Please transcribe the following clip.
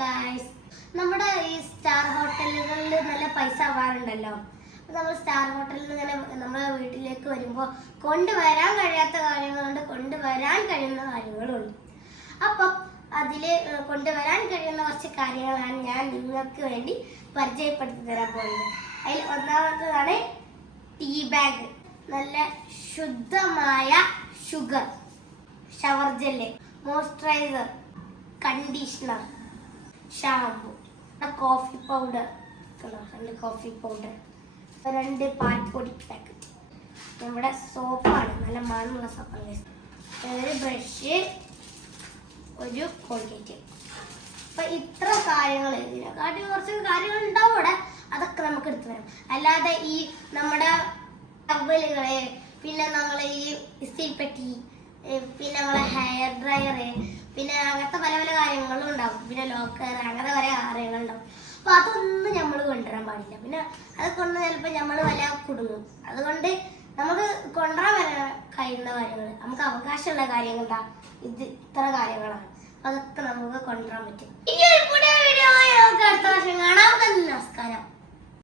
Guys നമ്മുടെ ഈ star ഹോട്ടലുകളിൽ നല്ല പൈസ ആവാറുണ്ടല്ലോ. നമ്മൾ സ്റ്റാർ ഹോട്ടലിൽ ഇങ്ങനെ നമ്മുടെ വീട്ടിലേക്ക് വരുമ്പോൾ കൊണ്ടുവരാൻ കഴിയാത്ത കാര്യങ്ങളുണ്ട് കൊണ്ടുവരാൻ കഴിയുന്ന കാര്യങ്ങളുണ്ട്. അപ്പം അതിൽ കൊണ്ടുവരാൻ കഴിയുന്ന കുറച്ച് കാര്യങ്ങളാണ് ഞാൻ നിങ്ങൾക്ക് വേണ്ടി പരിചയപ്പെടുത്തി തരാൻ പോകുന്നത്. അതിൽ ഒന്നാമത്തതാണ് ടീ ബാഗ്. നല്ല ശുദ്ധമായ sugar shower gel moisturiser conditioner. Shampoo. Coffee powder രണ്ട് കോഫി പൗഡർ രണ്ട് പാൽപ്പൊടി പാക്കറ്റ് നമ്മുടെ സോപ്പാണ് നല്ല മണമുള്ള സോപ്പാണ് ഒരു ബ്രഷ് ഒരു കോൾഗേറ്റ് അപ്പൊ ഇത്ര കാര്യങ്ങൾ ഇതിനെക്കാട്ടി കുറച്ച് കാര്യങ്ങൾ ഉണ്ടാവും ഇവിടെ അതൊക്കെ നമുക്ക് എടുത്തു വരാം. അല്ലാതെ ഈ നമ്മുടെ ടവലുകൾ പിന്നെ നമ്മളെ ഈ ഇസ്തിരിപ്പെട്ടി പെട്ടി പിന്നെ നമ്മളെ ഹെയർ ഡ്രയർ പിന്നെ അങ്ങനത്തെ പല പല കാര്യങ്ങളും ഉണ്ടാവും. പിന്നെ ലോക്കർ അങ്ങനത്തെ പല കാര്യങ്ങളുണ്ടാവും അപ്പൊ അതൊന്നും നമ്മൾ കൊണ്ടുവരാൻ പാടില്ല. പിന്നെ അത് കൊണ്ട് ചിലപ്പോൾ നമ്മൾ വല കുടുങ്ങും. അതുകൊണ്ട് നമുക്ക് കൊണ്ടുവരാൻ വരാൻ കഴിയുന്ന കാര്യങ്ങൾ നമുക്ക് അവകാശമുള്ള കാര്യങ്ങൾ ഇത് ഇത്ര കാര്യങ്ങളാണ്. അതൊക്കെ നമുക്ക് കൊണ്ടുവരാൻ പറ്റും.